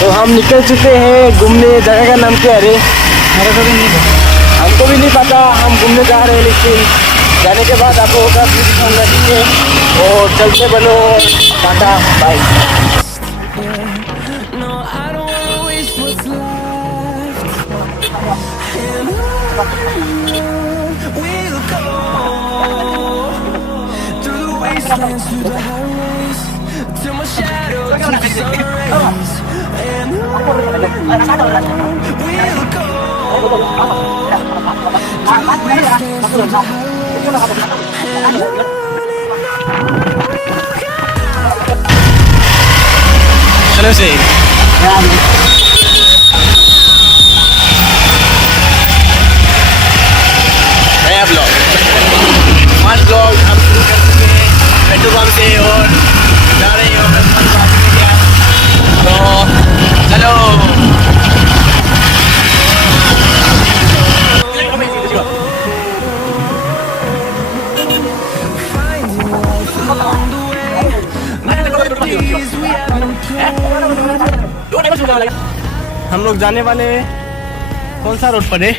तो हम निकल चुके हैं घूमने। जगह का नाम क्या है रे? मेरे को भी नहीं पता। हमको भी नहीं पता। हम घूमने जा रहे हैं, लेकिन जाने के बाद आपको होगा व्यू दिखाऊंगा, ठीक है? और चलते बनो। Tata bye. चलो से नया ब्लॉग, फर्स्ट ब्लॉग हम शुरू कर चुके हैं पेट्रोल पंप से और जा रहे हैं तो चलो। हम लोग जाने वाले कौन सा रोड पर है?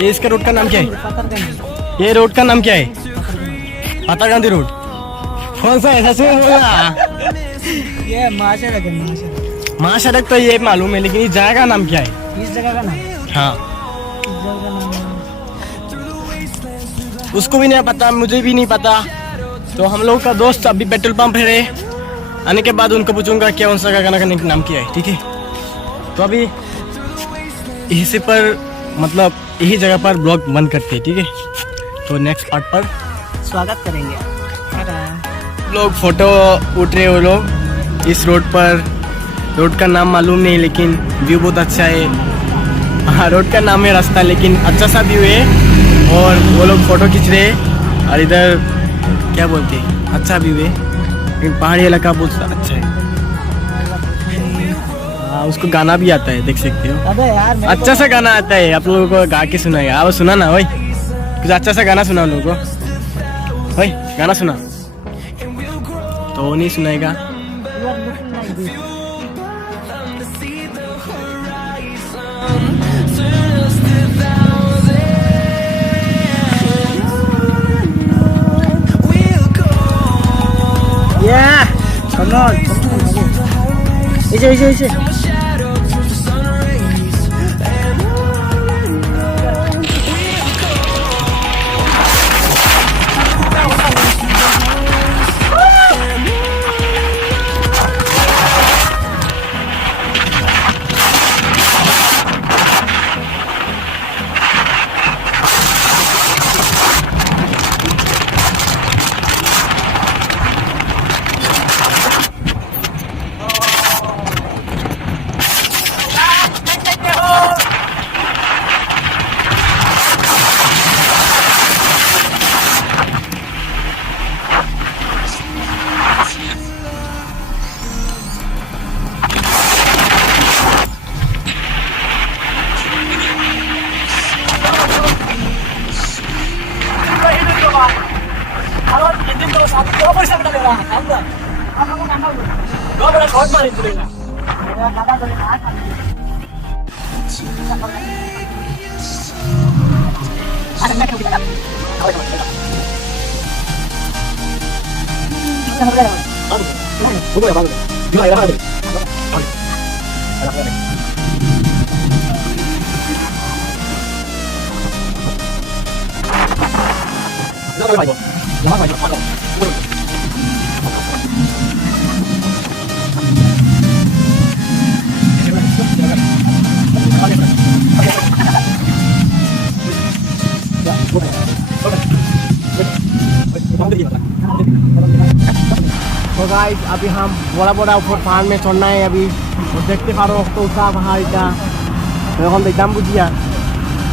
ये इसका रोड का नाम क्या है? ये रोड का नाम क्या है? पातर गांधी रोड। कौन सा ऐसा से होगा? ये महासड़क है। महासड़क महासड़क तो ये मालूम है, लेकिन इस जगह का नाम क्या है? इस जगह का नाम? हाँ, इस जगह का नाम उसको भी नहीं पता, मुझे भी नहीं पता। तो हम लोग का दोस्त अभी पेट्रोल पंप है, आने के बाद उनको पूछूंगा क्या कौन सा जगह का नाम क्या है, ठीक है? तो अभी इसी पर मतलब यही जगह पर ब्लॉग बंद करते हैं, ठीक है? तो नेक्स्ट पार्ट पर स्वागत करेंगे। लोग फोटो उठ रहे हो लोग इस रोड पर। रोड का नाम मालूम नहीं, लेकिन व्यू बहुत अच्छा है। हाँ, रोड का नाम है रास्ता, लेकिन अच्छा सा व्यू है। और वो लोग फोटो खींच रहे हैं। और इधर क्या बोलते हैं, अच्छा व्यू है, लेकिन पहाड़ी इलाका बहुत अच्छा है। हाँ, उसको गाना भी आता है, देख सकते हो। अबे यार, अच्छा सा गाना आता है, आप लोगों को गा के सुनाएगा। आप सुना ना भाई, कुछ अच्छा सा गाना सुना लोगों को भाई। गाना सुना तो वो नहीं सुनाएगा। Yeah, come on. Easy. तो गाइस अभी हम बड़ा ऊपर पहाड़ में चढ़ना है अभी। देखते पारो तो उठा पहाड़ इटा এখন দেখতাম বুঝিয়া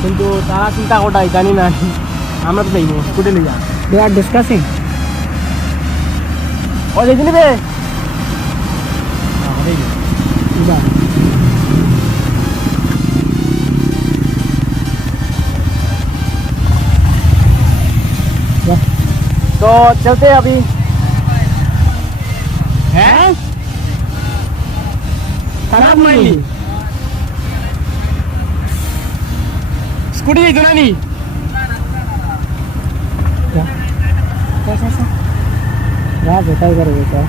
কিন্তু তারা চিন্তা করাই জানি না আমরা তো যাইব স্কুটি লইয়া। They are discussing. ও দেখি নিবে तो चलते हैं अभी हैं खराब माइली स्कूटी इतना नहीं कैसा राज होता ही करोगे क्या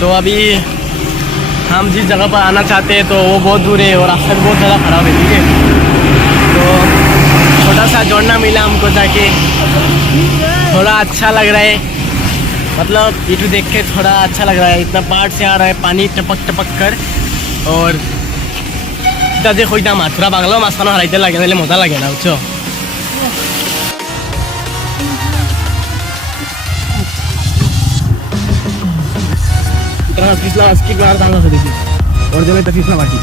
तो अभी हम जिस जगह पर आना चाहते हैं तो वो बहुत दूर है और रास्ता भी बहुत ज़्यादा ख़राब है, ठीक है। तो छोटा सा जोड़ना मिला हमको जाके, थोड़ा अच्छा लग रहा है, मतलब इधर देख के थोड़ा अच्छा लग रहा है। इतना पहाड़ से आ रहा है पानी टपक टपक कर, और इतना देखो इतना माथुरा बांगला मास्तानो हराइते लगे मजा लगे ना बुझो। और जो तफीसना बाकी,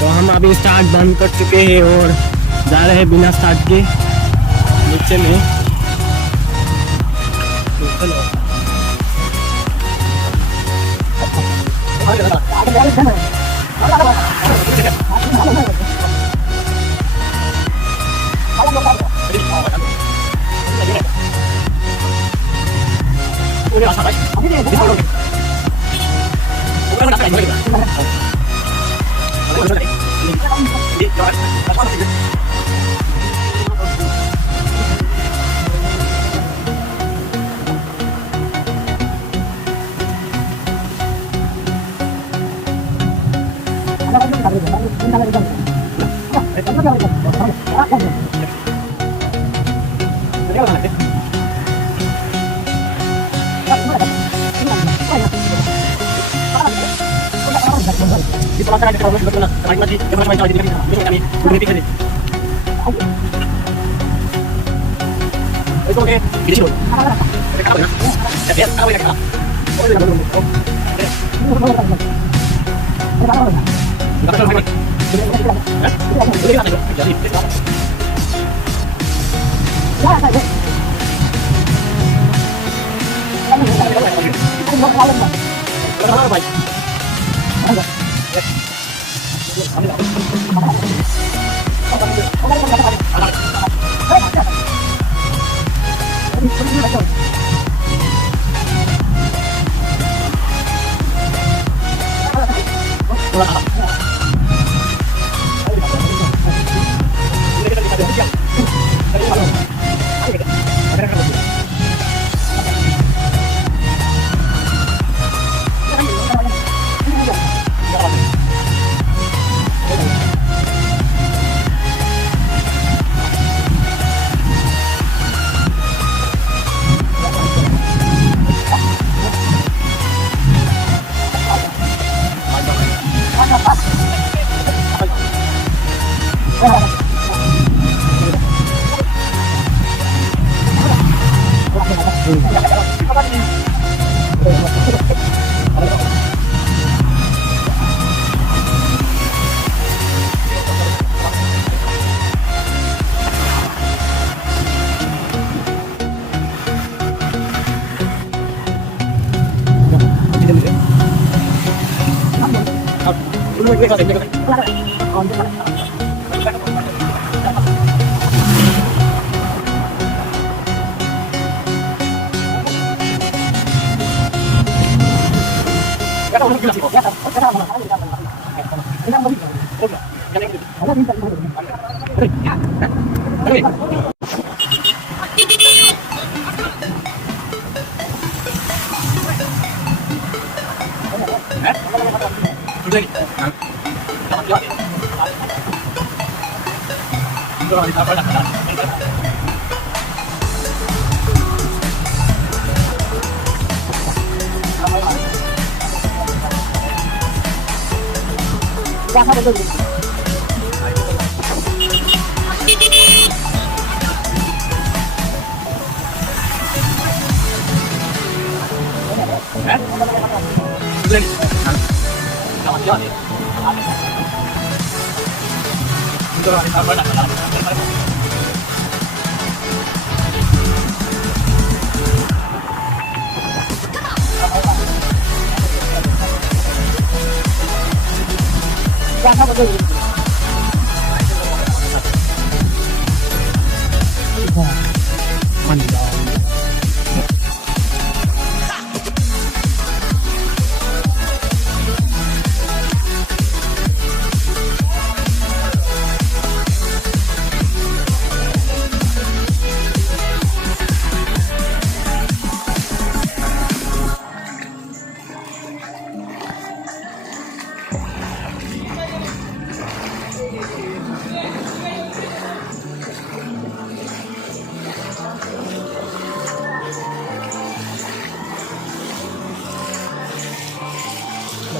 तो हम अभी स्टार्ट बंद कर चुके हैं और जा रहे हैं बिना स्टार्ट के नीचे में। तो चलो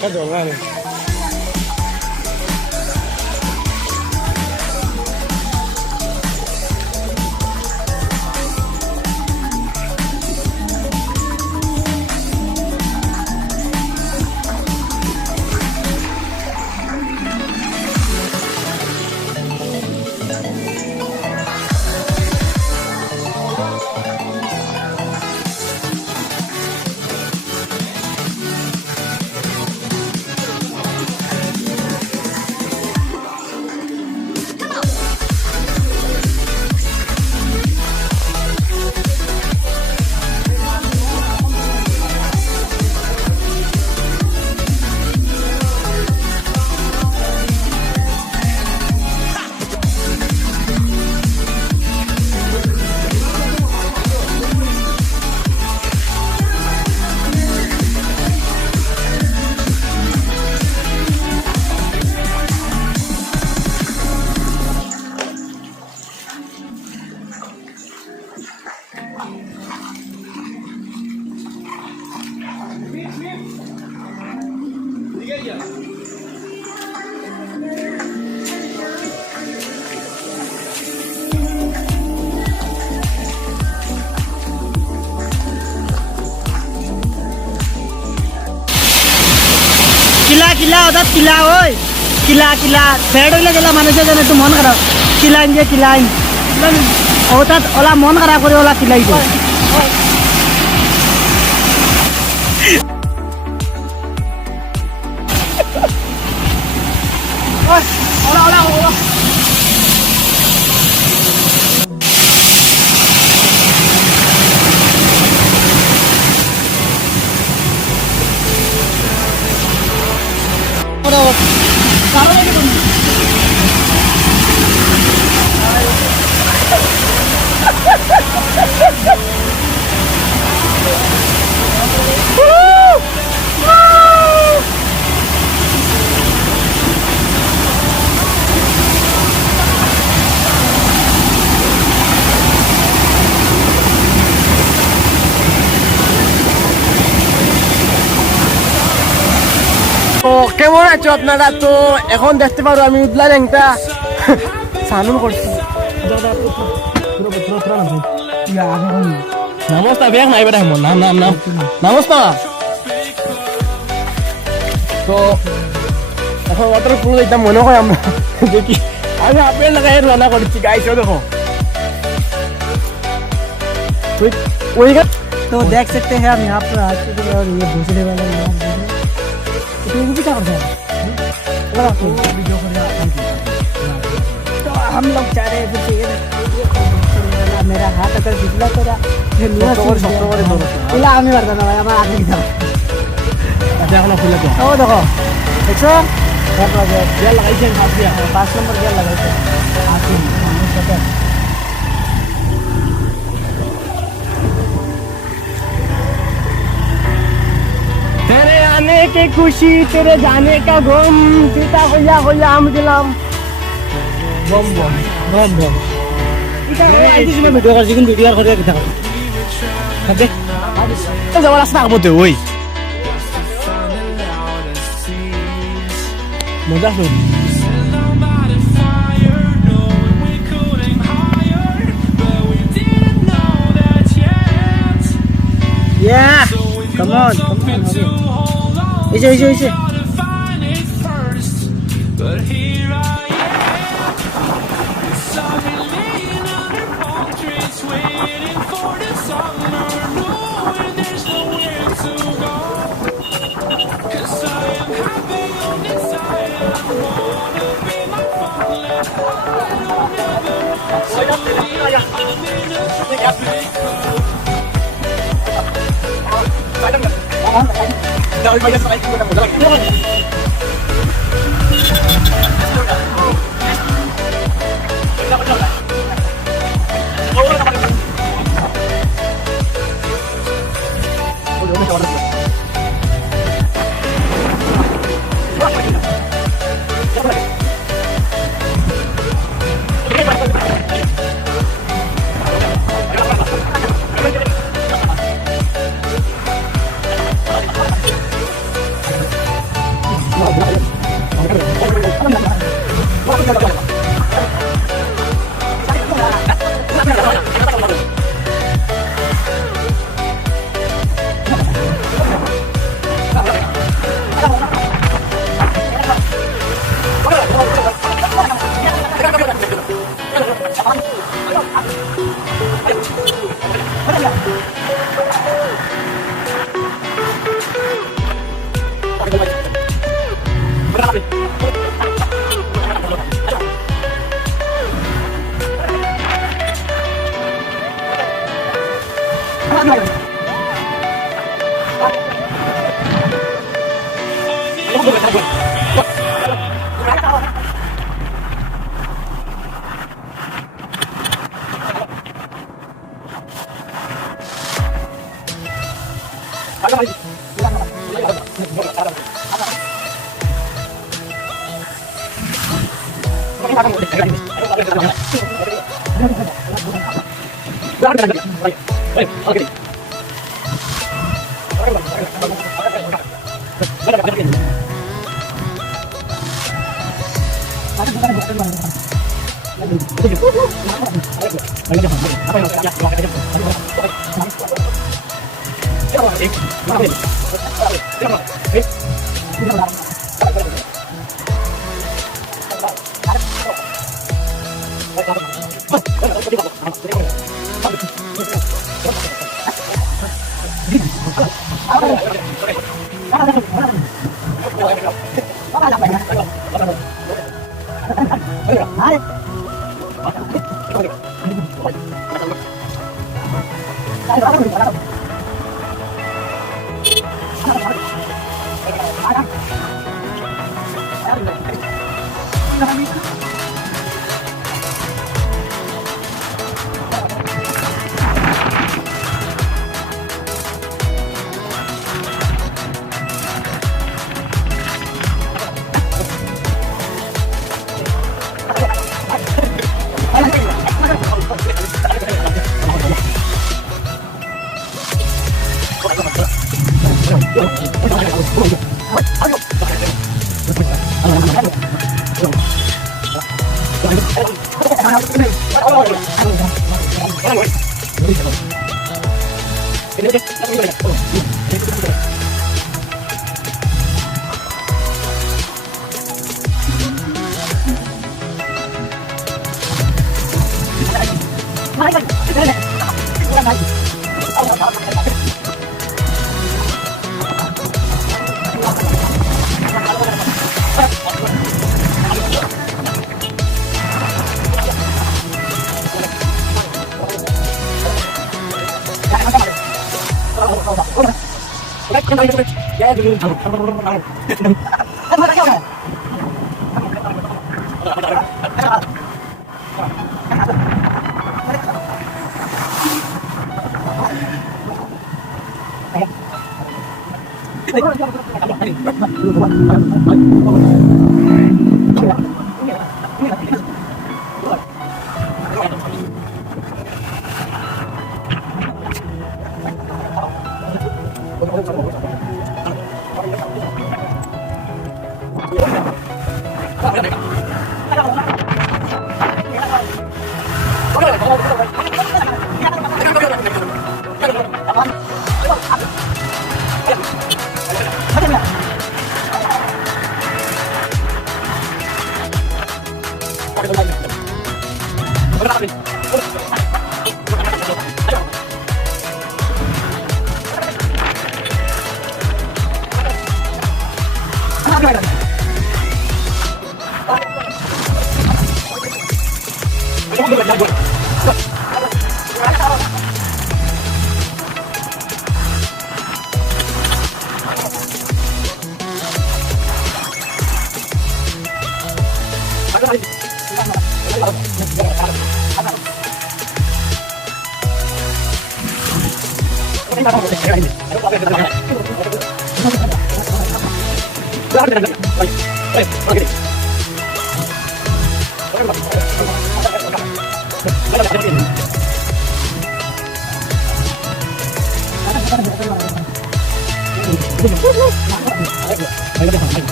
Makadongan. किला किला होता किला होय किला किला फेड होईल गेला माणसाच्या तू मन खराब किला इंजे किला होतात ओला मन खराब करे ओला किला इथे ओला ओला ओला তো কেমন আছো আপনারা? তো এখন দেখতে পারো আমি উদলা ল্যাংটা সানুন করছি নামস্তা বেগ নাই বেটা হেমন নাম নাম নাম নামস্তা। তো এখন ওয়াটারফল এটা মনে হয় আমরা দেখি আমি আপেল লাগাই রান্না করছি গাইছো দেখো तो देख सकते हैं हम यहाँ पर आ चुके हैं और ये दूसरे वाला तो भी क्या करते हैं तो हम लोग चाह रहे हैं मेरा हाथ अगर बिजला तो हमें करता था हमारा आगे की तरफ ओ देखो देखो गेल लगाई 5 नंबर गेल लगाई तेरे आने की खुशी तेरे जाने का गम सीता होया हम दिलाम बम बम बम बम मैं वीडियो कर जिन वीडियो कर दिखा दे तो जब रास्ता आबोते ओई मजा सुन Yeah, come on. Easy.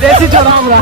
देसी चोरा हमरा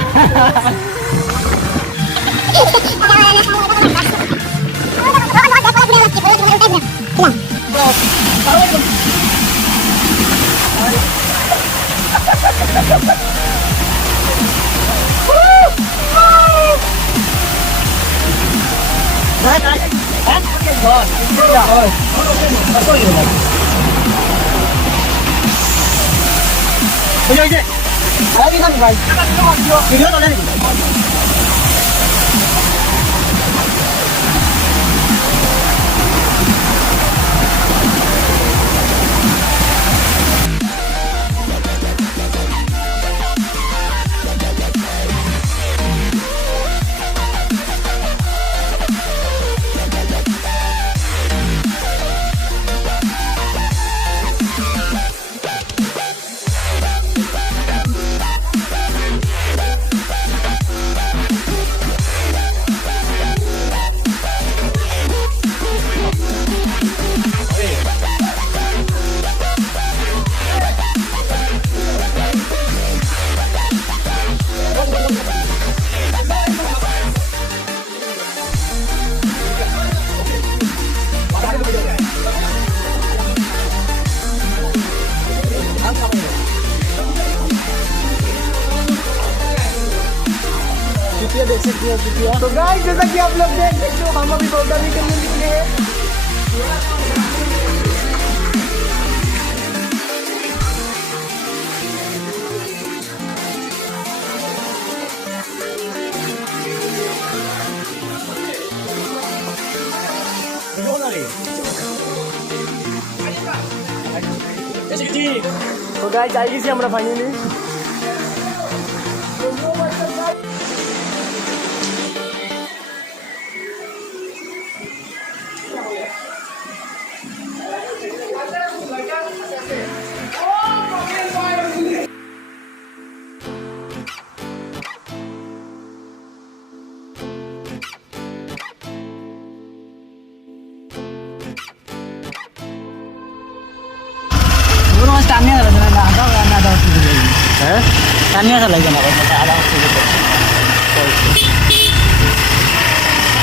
देख सकते हैं। तो गाइस जैसा कि आप लोग देख सकते हो हम अभी बाउंड्री करने निकले हैं। तो गाइस जाएगी से हमरा फाइनली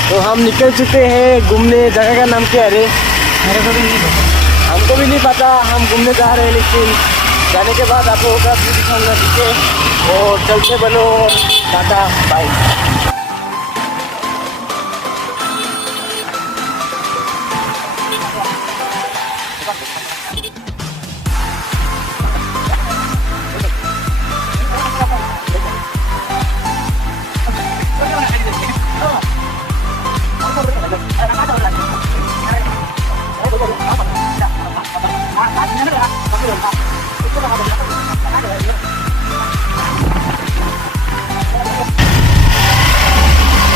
तो हम निकल चुके हैं घूमने। जगह का नाम क्या है रे? मेरे को भी नहीं पता। हमको भी नहीं पता। हम घूमने जा रहे हैं लेकिन जाने के बाद आपको होगा भी दिखाऊंगा। ठीक है और चलते बनो। Tata bye.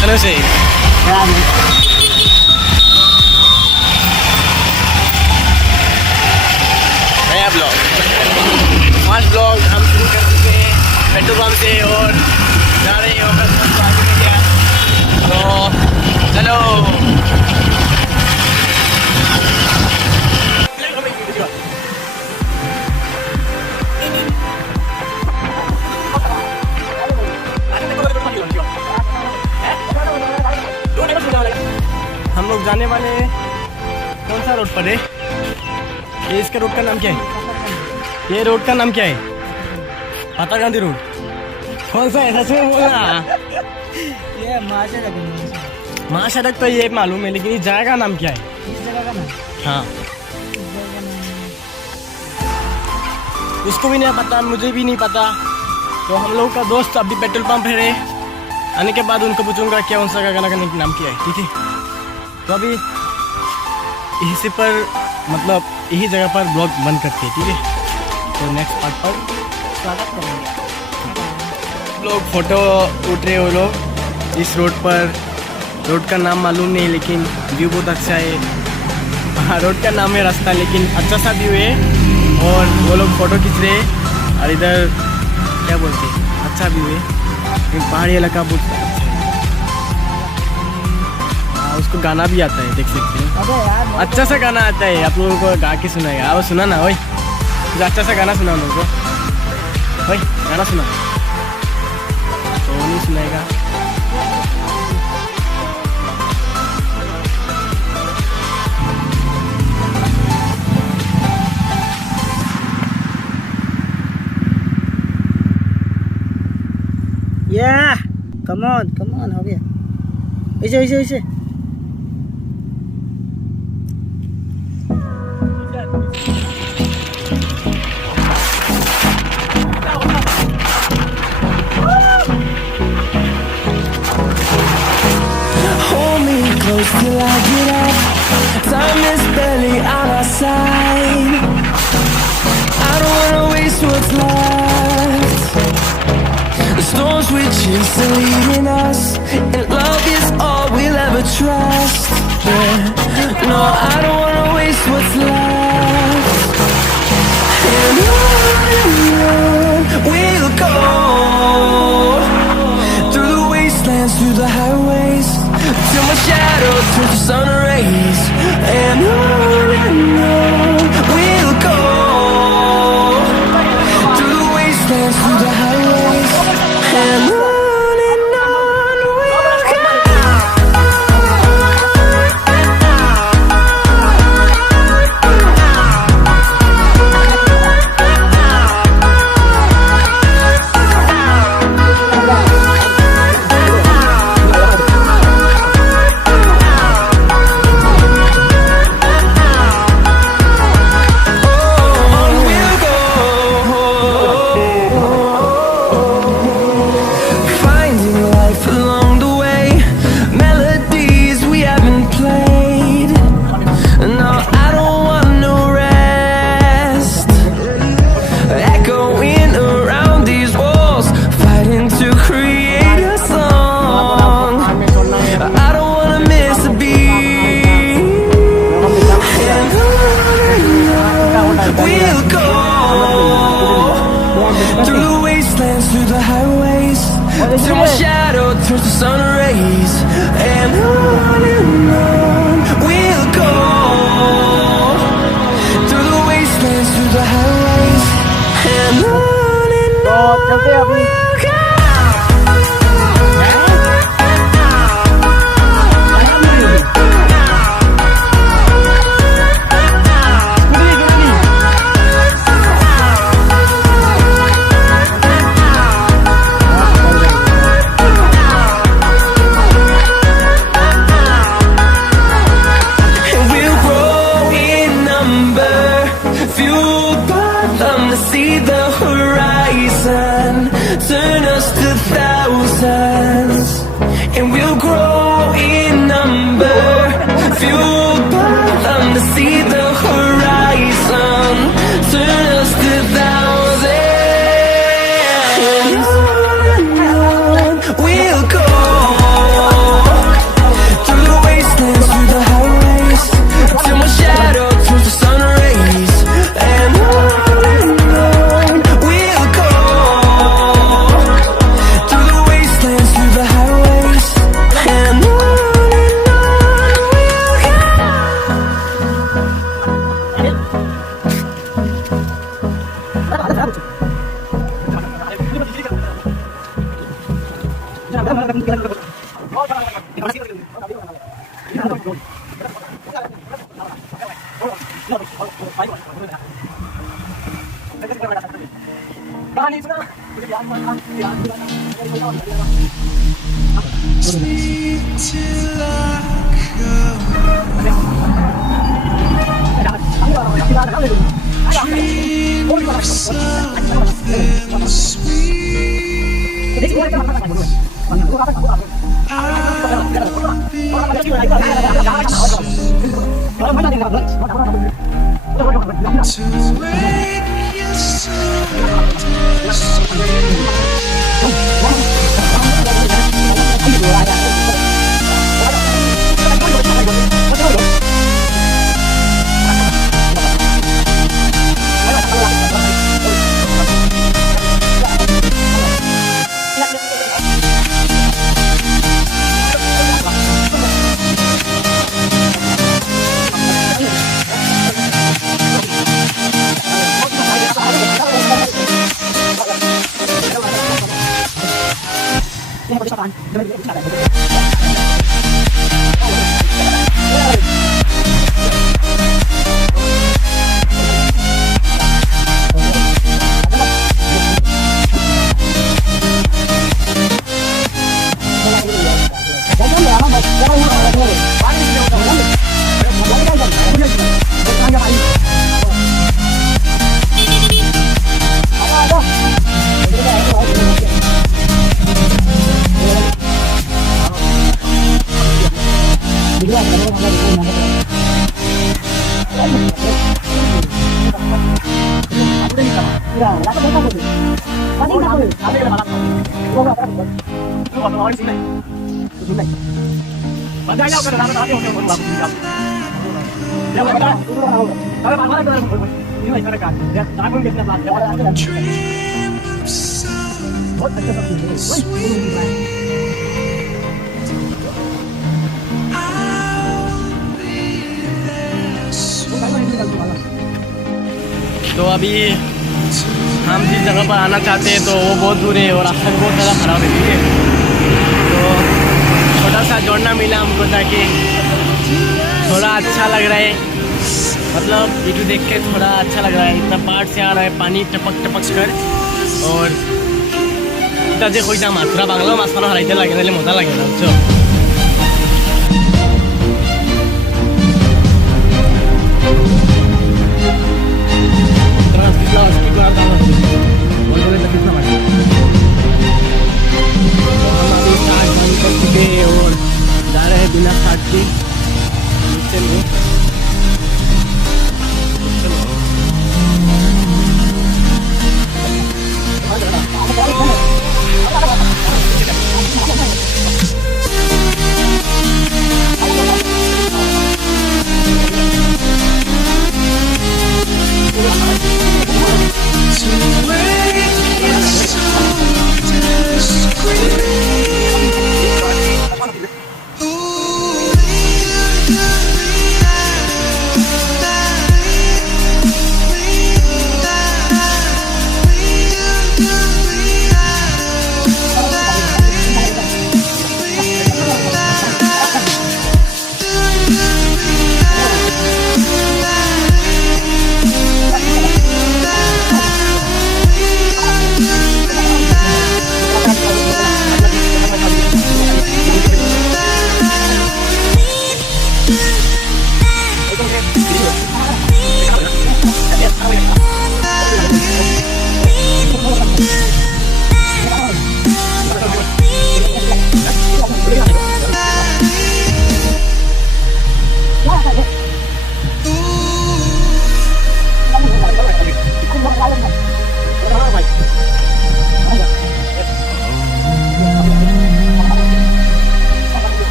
चलो से नया ब्लॉग 5 ब्लॉग हम शुरू कर चुके हैं पेट्रोल पंप से और जा रहे हैं आगे में क्या। तो चलो हम लोग जाने वाले कौन सा रोड पर है? ये इसका रोड का नाम क्या है? ये रोड का नाम क्या है? महात्मा गांधी रोड। कौन सा है सच में बोलना। ये महासड़क है। महासड़क तो ये मालूम है, लेकिन इस जगह का नाम क्या है? इस जगह का नाम, हाँ, इस जगह का नाम उसको भी नहीं पता, मुझे भी नहीं पता। तो हम लोग का दोस्त अभी पेट्रोल पंप है, आने के बाद उनको पूछूंगा क्या उन जगह का नाम क्या है, ठीक है। तो अभी इसी पर मतलब यही जगह पर ब्लॉग बंद करते हैं, ठीक है। तो नेक्स्ट पार्ट पर स्वागत करेंगे। लोग फोटो उठ रहे हो लोग इस रोड पर। रोड का नाम मालूम नहीं, लेकिन व्यू बहुत अच्छा है। हाँ, रोड का नाम है रास्ता, लेकिन अच्छा सा व्यू है। और वो लोग फोटो खींच रहे हैं, और इधर क्या बोलते हैं, अच्छा व्यू है, लेकिन पहाड़ी इलाका बहुत अच्छा है। हाँ, उसको गाना भी आता है, देख सकते हैं। अबे यार, अच्छा सा गाना आता है, आप लोगों को गा के सुनाएगा। अब सुना ना भाई, कुछ अच्छा सा गाना सुना लोगों को भाई, गाना सुना तो नहीं सुनाएगा। Yeah, come on, हो गया। ऐसे। Hold me close till I get up. Time is barely on our side. I don't wanna waste what's left. The storms we chase are leading us, and love is all we'll ever trust. Yeah. No, I don't wanna waste what's left. And on we'll go, through the wastelands, through the highways, till my shadow turns to sun rays. And on we'll go, through the wastelands, through the highways, and on we'll go. Till my shadow turns to sun rays. And on we'll go, through the wastelands, through the highways, and on चलते हैं अभी। turn us to thousands, and we'll grow in number, fueled by them to see the horizon, turn us to thousands, and on we'll go, through the wastelands, through the highways, till my shadow turns to sun rays, and on we'll go, through the wastelands, through the highways, and on we'll go. कहानी सुना। Sleep till I come. Dream of something sweet. To make you so dream of something sweet. I'll be there soon. तो अभी हम जिस जगह पर आना चाहते हैं तो वो बहुत दूर है और रास्ता भी बहुत ज़्यादा खराब है, ठीक है। तो छोटा सा झरना मिला हमको ताकि थोड़ा अच्छा लग रहा है, मतलब वीडियो देख के थोड़ा अच्छा लग रहा है। इतना पहाड़ से आ रहा है पानी टपक टपक कर, और इतना जे कोई मात्रा बांगला माछखा हराइते लगे ना मजा लगे ना बुझो। और जा रहे हैं बिना स्टार्ट के चलो।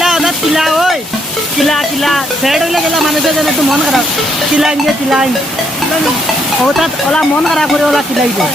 কিলা ওটা কিলা ওই কিলা কিলা ফেড হইলে গেলা মানুষের জন্য একটু মন খারাপ কিলাইন যে কিলাইন হঠাৎ ওলা মন খারাপ করে ওলা কিলাই যায়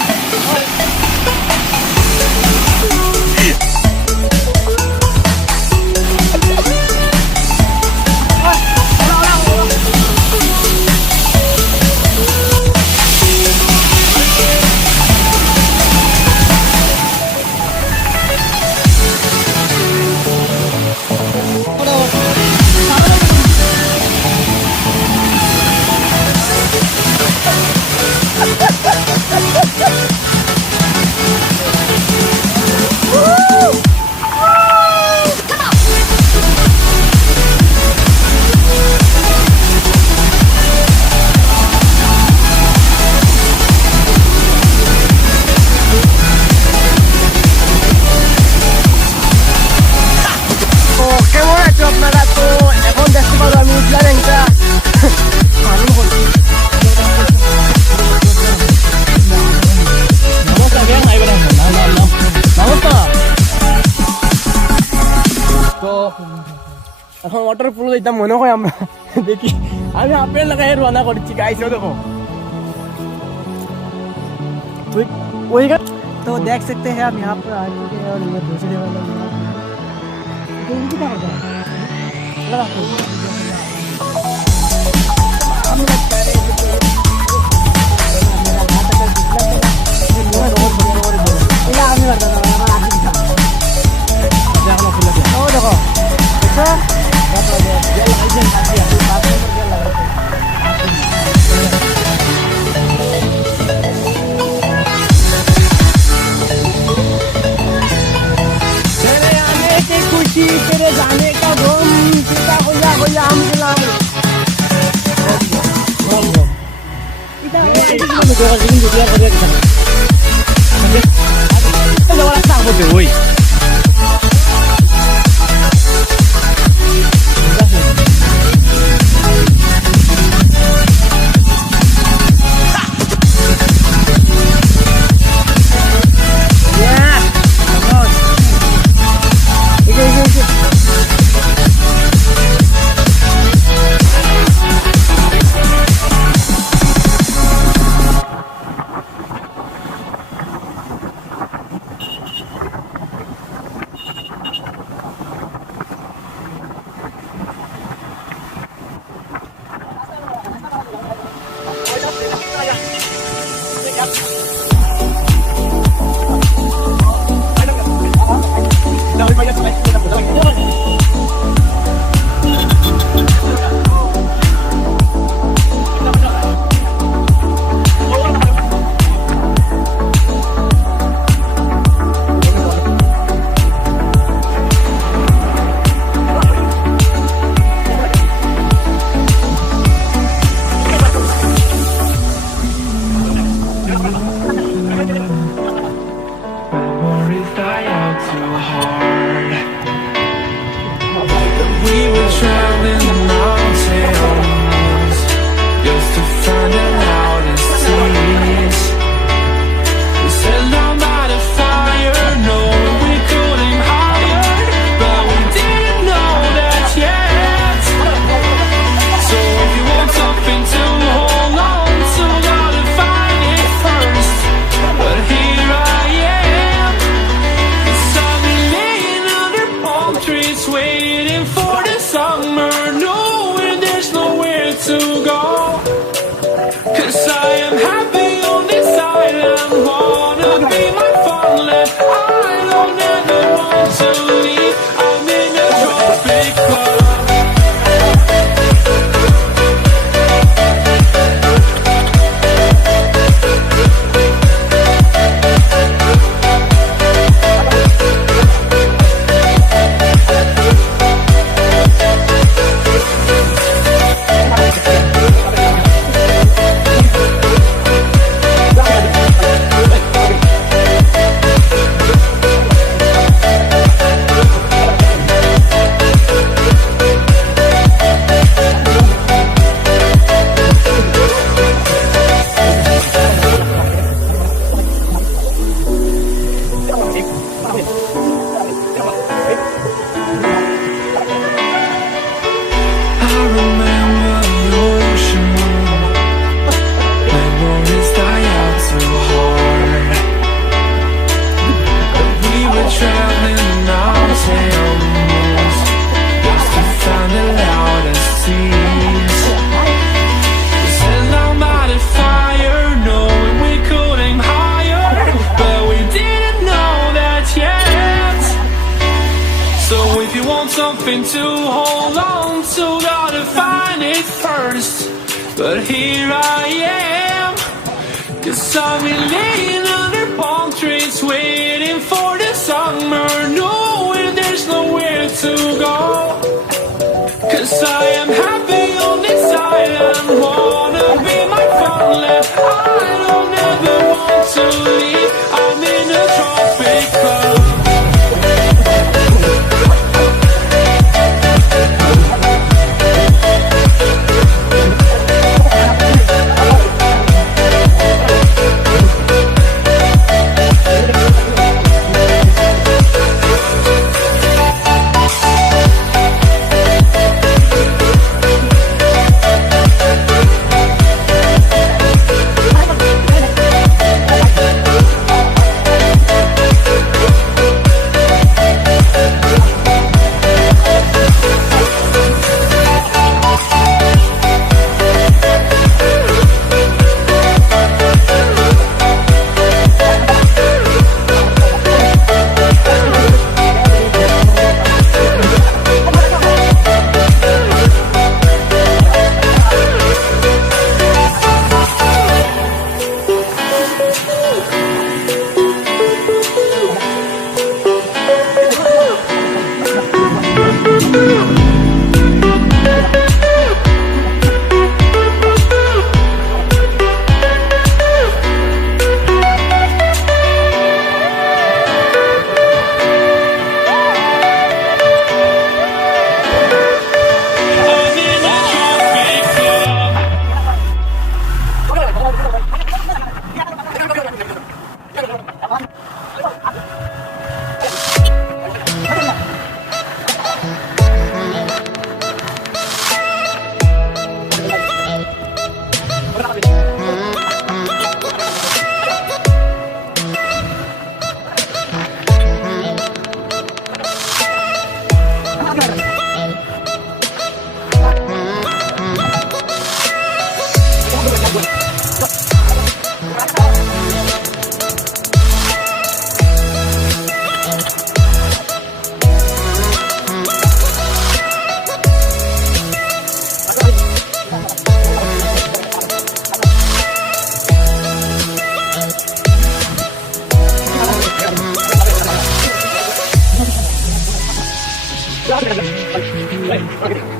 কেমন আছো আপনারা তো এখন দেখতে পারো আমি উঠলাম একটা তো এখন ওয়াটারফল যেটা মনে হয় আমরা দেখি আমি আপেল লাগাই রান্না করছি গাইছো দেখো वही का तो देख सकते हैं हम यहाँ पर आ चुके हैं और ये दूसरे वाला तो इनकी क्या होता है लगा तो हम लोग कह रहे हैं कि मेरा हाथ अगर दिखला और इला हमें करता था हमारा आगे दिखा देखो खुला गया ओ देखो अच्छा बात हो गया जेल लगाई है बात में जेल लगाई तेरे जाने का गम सीता हो जा हम गुलाम इधर मुझे जगह जिंदगी दुनिया भर के चले अरे वाला साफ होते वही something to hold on to, gotta find it first. But here I am, 'cause I've been laying under palm trees, waiting for the summer, knowing there's nowhere to go. 'Cause I am happy on this island, wanna be my farmland. I don't ever want to leave, I'm in a tropic club. Okay.